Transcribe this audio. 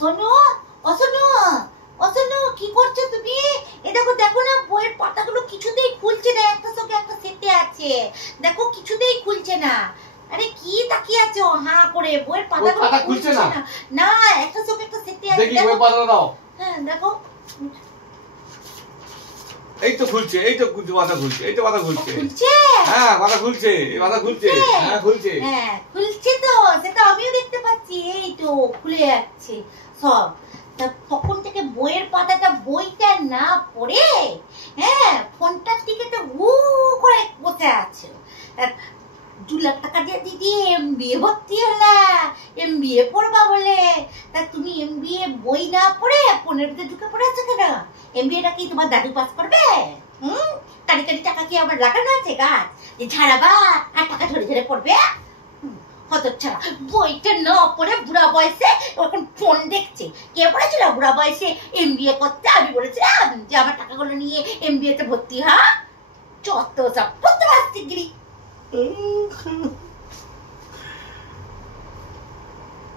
শোনো অশোনো অশোনো, কি করছো তুমি? এ দেখো দেখো না, বইয়ের পাতাগুলো কিছুতেই খুলছে না, একটা সঙ্গে একটা সেটে আছে, দেখো কিছুতেই খুলছে না। আরে কি তাকিয়ে আছো হাঁ করে? বইয়ের পাতাগুলো খুলছে না। না, একটা সঙ্গে একটা সেটে আছে। দেখি বই পাতা দাও। হ্যাঁ দেখো, এই তো খুলছে, এই তো পাতা খুলছে, এই তো পাতা খুলছে। খুলছে? হ্যাঁ পাতা খুলছে, এই পাতা খুলছে। হ্যাঁ খুলছে। হ্যাঁ খুলছে তো, সেটা আমিও দেখতে পাচ্ছি। এই তো খুলে যাচ্ছে সব। তখন থেকে বইয়ের পাতাটা বইটা না পড়ে হ্যাঁ ফোনটার দিকে তো করে বসে আছো। 2 লাখ টাকা দিয়ে দিদি MBA ভর্তি হলা, MBA পড়বা বলে। তা তুমি MBA বই না পড়ে ফোনের ভিতরে ঢুকে পড়ে আছো কেন? MBAটা কি তোমার দাদু পাস করবে? কারি কারি টাকা কি আমার লাগানো আছে গাছ যে ঝাড়াবা আর টাকা ধরে ধরে পড়বে? হতচ্ছাড়া, বইটা না পড়ে বুড়া বয়সে এখন ফোন দেখছে। কে বলেছিল বুড়া বয়সে MBA করতে? আমি বলেছিলাম যে আমার টাকাগুলো নিয়ে MBA তে ভর্তি হ। যত সব প্রত্যেক